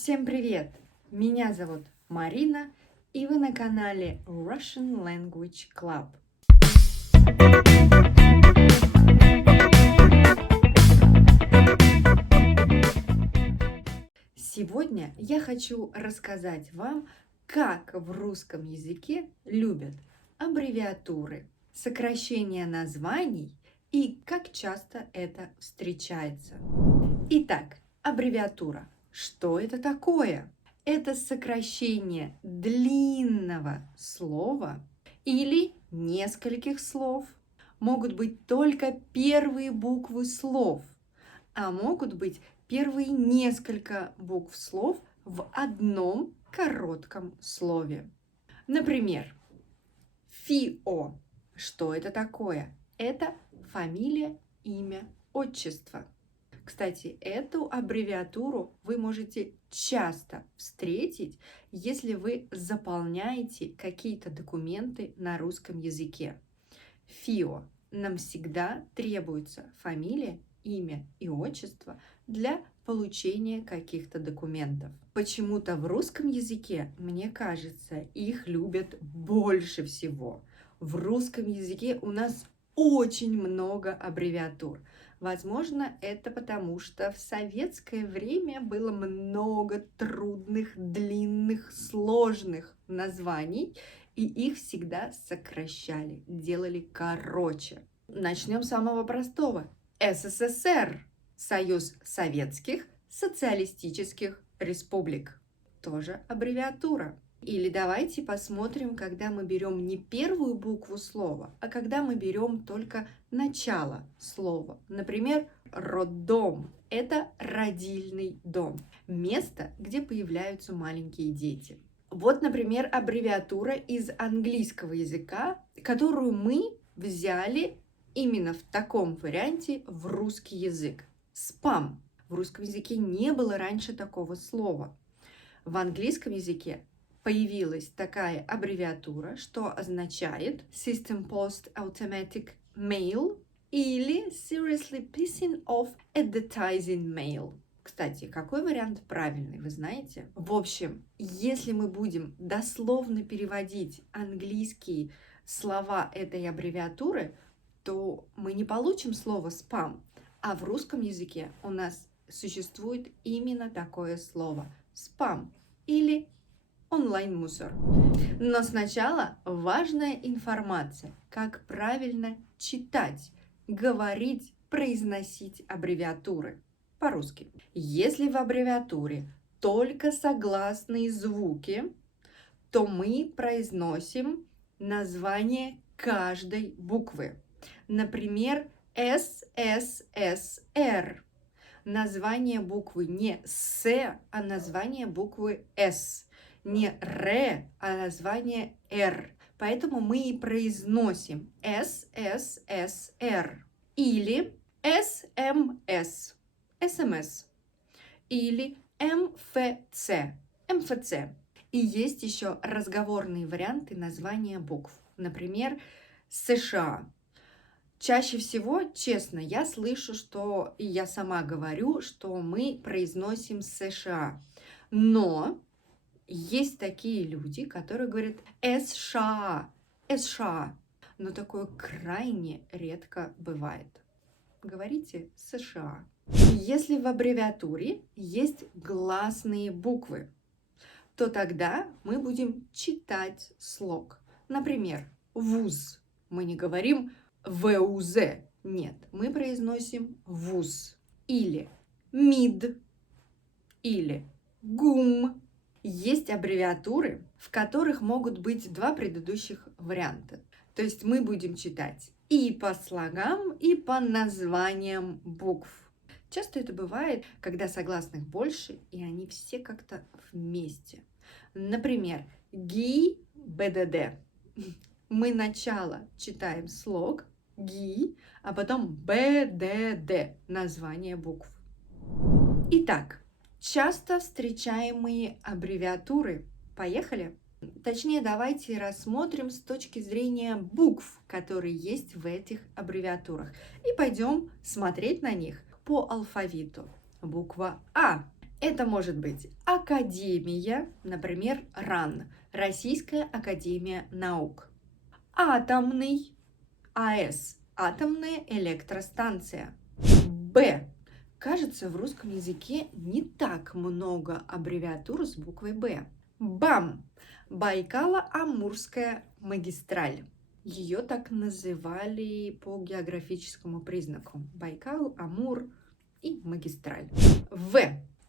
Всем привет! Меня зовут Марина, и вы на канале Russian Language Club. Сегодня я хочу рассказать вам, как в русском языке любят аббревиатуры, сокращения названий и как часто это встречается. Итак, аббревиатура. Что это такое? Это сокращение длинного слова или нескольких слов. Могут быть только первые буквы слов, а могут быть первые несколько букв слов в одном коротком слове. Например, ФИО. Что это такое? Это фамилия, имя, отчество. Кстати, эту аббревиатуру вы можете часто встретить, если вы заполняете какие-то документы на русском языке. ФИО. Нам всегда требуется фамилия, имя и отчество для получения каких-то документов. Почему-то в русском языке, мне кажется, их любят больше всего. В русском языке у нас очень много аббревиатур. Возможно, это потому, что в советское время было много трудных, длинных, сложных названий, и их всегда сокращали, делали короче. Начнем с самого простого. СССР – Союз Советских Социалистических Республик. Тоже аббревиатура. Или давайте посмотрим, когда мы берем не первую букву слова, а когда мы берем только начало слова. Например, роддом – это родильный дом, место, где появляются маленькие дети. Вот, например, аббревиатура из английского языка, которую мы взяли именно в таком варианте в русский язык. Спам. В русском языке не было раньше такого слова. В английском языке появилась такая аббревиатура, что означает System Post Automatic Mail или Seriously Pissing Off Advertising Mail. Кстати, какой вариант правильный, вы знаете? В общем, если мы будем дословно переводить английские слова этой аббревиатуры, то мы не получим слово «спам», а в русском языке у нас существует именно такое слово «спам» или онлайн-мусор. Но сначала важная информация, как правильно читать, говорить, произносить аббревиатуры по-русски. Если в аббревиатуре только согласные звуки, то мы произносим название каждой буквы. Например, СССР. Название буквы не С, а название буквы С. Не Р, а название Р. Поэтому мы и произносим СССР. Или СМС. СМС. Или МФЦ. МФЦ. И есть еще разговорные варианты названия букв. Например, США. Чаще всего, честно, я слышу, что, и я сама говорю, что мы произносим США. Но есть такие люди, которые говорят США, США. Но такое крайне редко бывает. Говорите США. Если в аббревиатуре есть гласные буквы, то тогда мы будем читать слог. Например, ВУЗ. Мы не говорим ВУЗ. Нет, мы произносим ВУЗ. Или МИД. Или ГУМ. Есть аббревиатуры, в которых могут быть два предыдущих варианта. То есть мы будем читать и по слогам, и по названиям букв. Часто это бывает, когда согласных больше, и они все как-то вместе. Например, ГИБДД. Мы сначала читаем слог ГИ, а потом БДД, название букв. Итак, часто встречаемые аббревиатуры. Поехали? Точнее, давайте рассмотрим с точки зрения букв, которые есть в этих аббревиатурах. И пойдем смотреть на них по алфавиту. Буква А. Это может быть академия, например, РАН, Российская академия наук. Атомный, АЭС, атомная электростанция. Б. Кажется, в русском языке не так много аббревиатур с буквой Б. БАМ. Байкало-Амурская магистраль. Ее так называли по географическому признаку. Байкал, Амур и магистраль. В.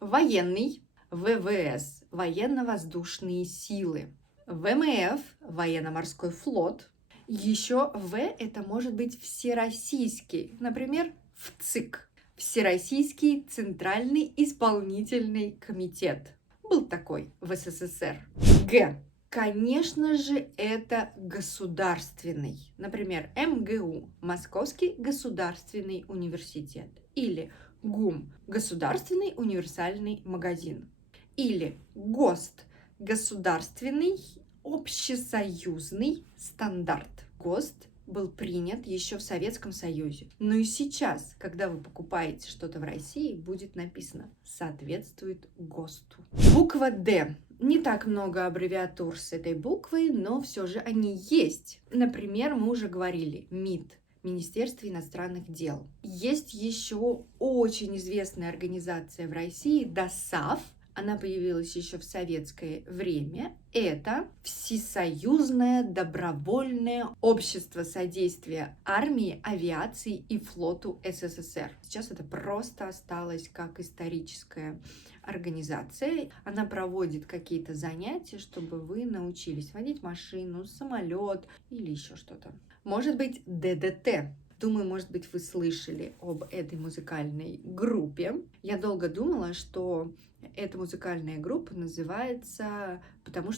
Военный. ВВС. Военно-воздушные силы. ВМФ. Военно-морской флот. Еще В это может быть всероссийский, например, ВЦИК. Всероссийский Центральный исполнительный комитет. Был такой в СССР. Г. Конечно же, это государственный. Например, МГУ, Московский государственный университет. Или ГУМ, Государственный универсальный магазин. Или ГОСТ, Государственный общесоюзный стандарт. ГОСТ был принят еще в Советском Союзе. Но и сейчас, когда вы покупаете что-то в России, будет написано «соответствует ГОСТу». Буква «Д». Не так много аббревиатур с этой буквой, но все же они есть. Например, мы уже говорили МИД. Министерство иностранных дел. Есть еще очень известная организация в России ДОСААФ. Она появилась еще в советское время. Это Всесоюзное добровольное общество содействия армии, авиации и флоту СССР. Сейчас это просто осталось как историческая организация. Она проводит какие-то занятия, чтобы вы научились водить машину, самолет или еще что-то. Может быть, ДДТ. Думаю, может быть, вы слышали об этой музыкальной группе. Я долго думала, что эта музыкальная группа называется потому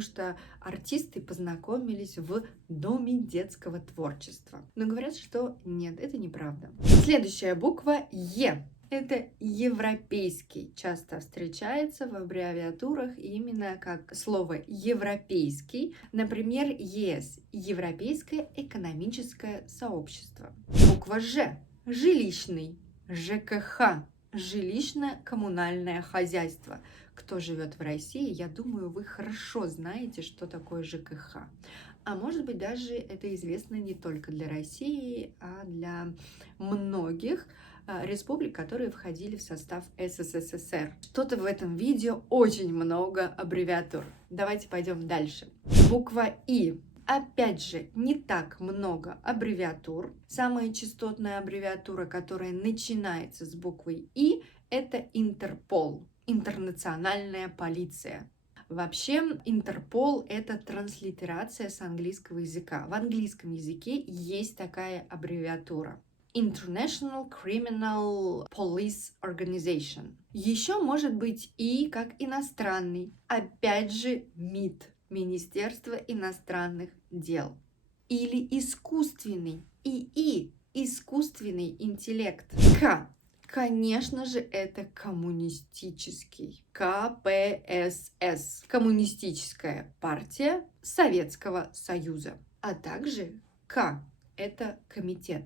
что артисты познакомились в Доме детского творчества. Но говорят, что нет, это неправда. Следующая буква Е. Это европейский. Часто встречается в аббревиатурах именно как слово европейский. Например, ЕС. Европейское экономическое сообщество. Буква Ж. Жилищный. ЖКХ. Жилищно-коммунальное хозяйство. Кто живет в России, я думаю, вы хорошо знаете, что такое ЖКХ. А может быть, даже это известно не только для России, а для многих республик, которые входили в состав СССР. Что-то в этом видео очень много аббревиатур. Давайте пойдем дальше. Буква И. Опять же, не так много аббревиатур. Самая частотная аббревиатура, которая начинается с буквы И, это Интерпол. Интернациональная полиция. Вообще, Интерпол – это транслитерация с английского языка. В английском языке есть такая аббревиатура. International Criminal Police Organization. Еще может быть и как иностранный. Опять же, МИД. Министерство иностранных дел. Или искусственный. ИИ. Искусственный интеллект. К. Конечно же, это коммунистический. КПСС. Коммунистическая партия Советского Союза. А также К. Это комитет.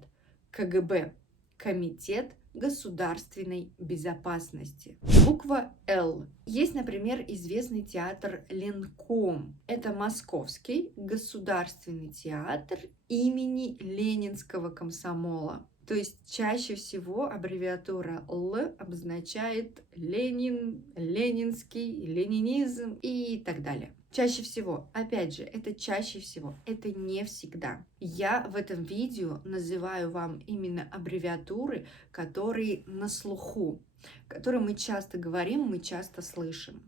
КГБ. Комитет государственной безопасности. Буква Л. Есть, например, известный театр Ленком. Это Московский государственный театр имени Ленинского комсомола. То есть чаще всего аббревиатура Л обозначает Ленин, ленинский, ленинизм и так далее. Чаще всего, опять же, это чаще всего, это не всегда. Я в этом видео называю вам именно аббревиатуры, которые на слуху, которые мы часто говорим, мы часто слышим.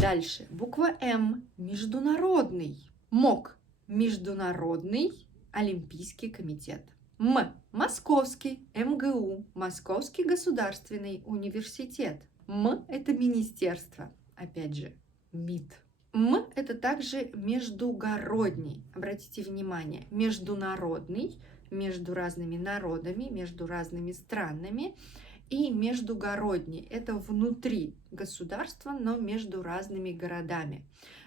Дальше, буква М, международный. МОК, Международный олимпийский комитет. М, Московский, МГУ, Московский государственный университет. М, это министерство, опять же, МИД. М – это также междугородний, обратите внимание, международный, между разными народами, между разными странами, и междугородний – это внутри государства, но между разными городами.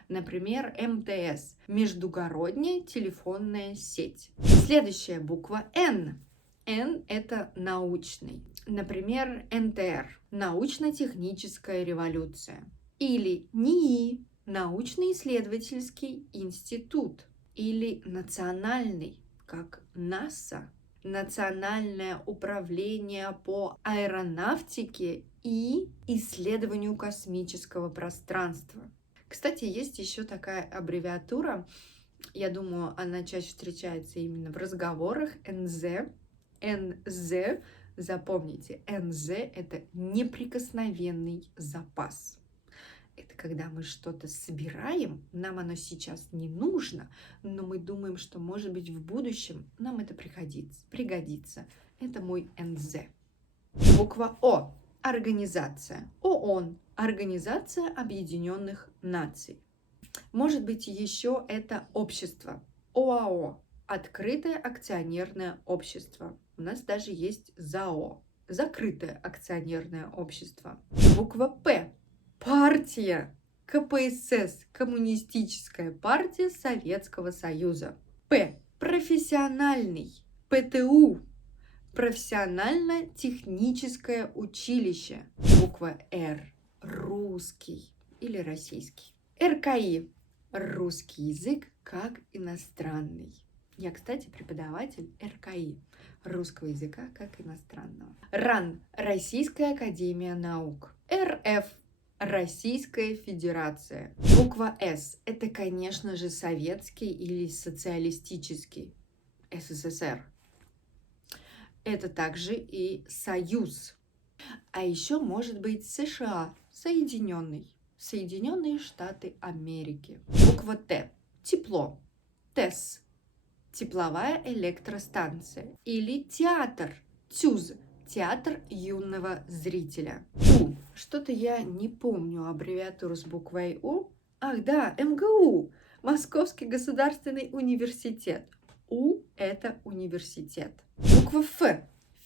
Например, МТС – междугородняя телефонная сеть. Следующая буква Н. Н – это научный. Например, НТР – научно-техническая революция. Или НИИ – научно-исследовательский институт. Или национальный, как НАСА – Национальное управление по аэронавтике и исследованию космического пространства. Кстати, есть еще такая аббревиатура, я думаю, она чаще встречается именно в разговорах, НЗ. НЗ, запомните, НЗ – это неприкосновенный запас. Это когда мы что-то собираем, нам оно сейчас не нужно, но мы думаем, что, может быть, в будущем нам это пригодится. Это мой НЗ. Буква О. Организация. ООН. Организация Объединенных Наций. Может быть, еще это общество. ОАО. Открытое акционерное общество. У нас даже есть ЗАО. Закрытое акционерное общество. Буква П. Партия. КПСС. Коммунистическая партия Советского Союза. П. Профессиональный. ПТУ. Профессионально-техническое училище. Буква Р. Русский или российский. РКИ. Русский язык как иностранный. Я, кстати, преподаватель РКИ. Русского языка как иностранного. РАН. Российская академия наук. РФ. Российская Федерация. Буква С. Это, конечно же, советский или социалистический. СССР. Это также и Союз. А еще может быть США. Соединенный. Соединенные Штаты Америки. Буква Т. Тепло. ТЭС. Тепловая электростанция. Или театр. ТЮЗ. Театр юного зрителя. У. Что-то я не помню аббревиатуру с буквой У. Ах да, МГУ. Московский государственный университет. У – это университет. Буква Ф.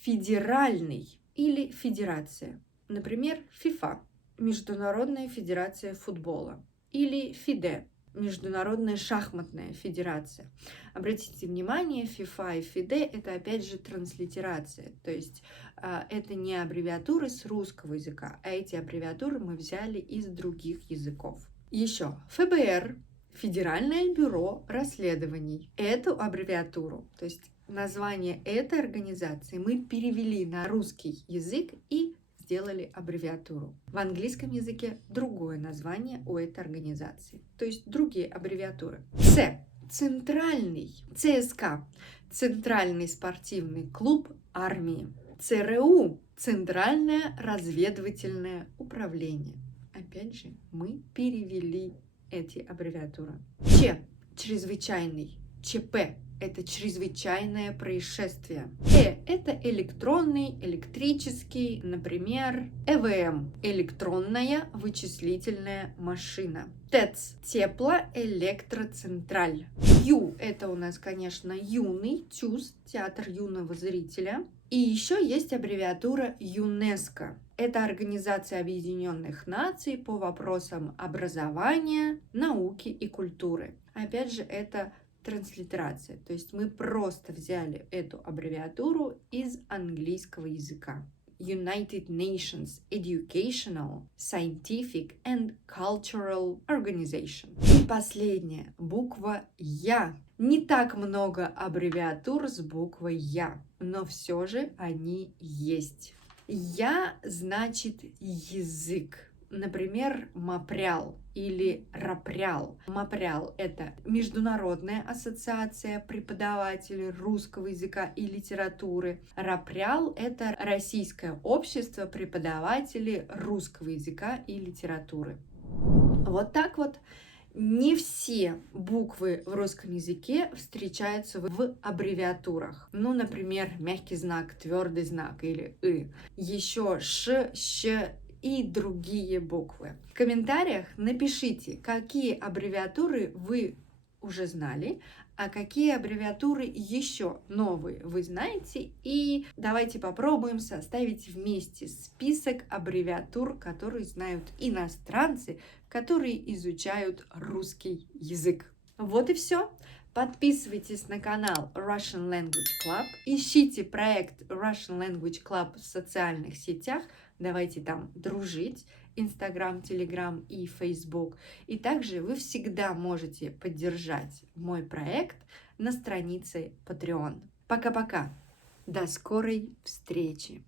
Федеральный или федерация. Например, ФИФА. Международная федерация футбола. Или ФИДЕ. Международная шахматная федерация. Обратите внимание, ФИФА и ФИДЕ – это опять же транслитерация. То есть это не аббревиатуры с русского языка, а эти аббревиатуры мы взяли из других языков. Еще ФБР – Федеральное бюро расследований. Эту аббревиатуру, то есть название этой организации мы перевели на русский язык и сделали аббревиатуру. В английском языке другое название у этой организации, то есть другие аббревиатуры. С. Центральный. ЦСКА. Центральный спортивный клуб армии. ЦРУ. Центральное разведывательное управление. Опять же, мы перевели эти аббревиатуры. Ч. Чрезвычайный. ЧП. Это чрезвычайное происшествие. Это электронный, электрический, например, ЭВМ. Электронная вычислительная машина. ТЭЦ. Теплоэлектроцентраль. Ю. Это у нас, конечно, юный, ТЮЗ, театр юного зрителя. И еще есть аббревиатура ЮНЕСКО. Это Организация Объединенных Наций по вопросам образования, науки и культуры. Опять же, это транслитерация, то есть мы просто взяли эту аббревиатуру из английского языка. United Nations Educational, Scientific and Cultural Organization. И последняя, буква Я. Не так много аббревиатур с буквой Я, но все же они есть. Я значит язык. Например, МАПРЯЛ или РАПРЯЛ. МАПРЯЛ – это Международная ассоциация преподавателей русского языка и литературы. РАПРЯЛ – это Российское общество преподавателей русского языка и литературы. Вот так вот. Не все буквы в русском языке встречаются в аббревиатурах. Ну, например, мягкий знак, твердый знак или «ы». Еще «ш», «щ» и другие буквы. В комментариях напишите, какие аббревиатуры вы уже знали, а какие аббревиатуры еще новые вы знаете. И давайте попробуем составить вместе список аббревиатур, которые знают иностранцы, которые изучают русский язык. Вот и все. Подписывайтесь на канал Russian Language Club. Ищите проект Russian Language Club в социальных сетях. Давайте там дружить. Инстаграм, Телеграм и Фейсбук. И также вы всегда можете поддержать мой проект на странице Patreon. Пока-пока. До скорой встречи.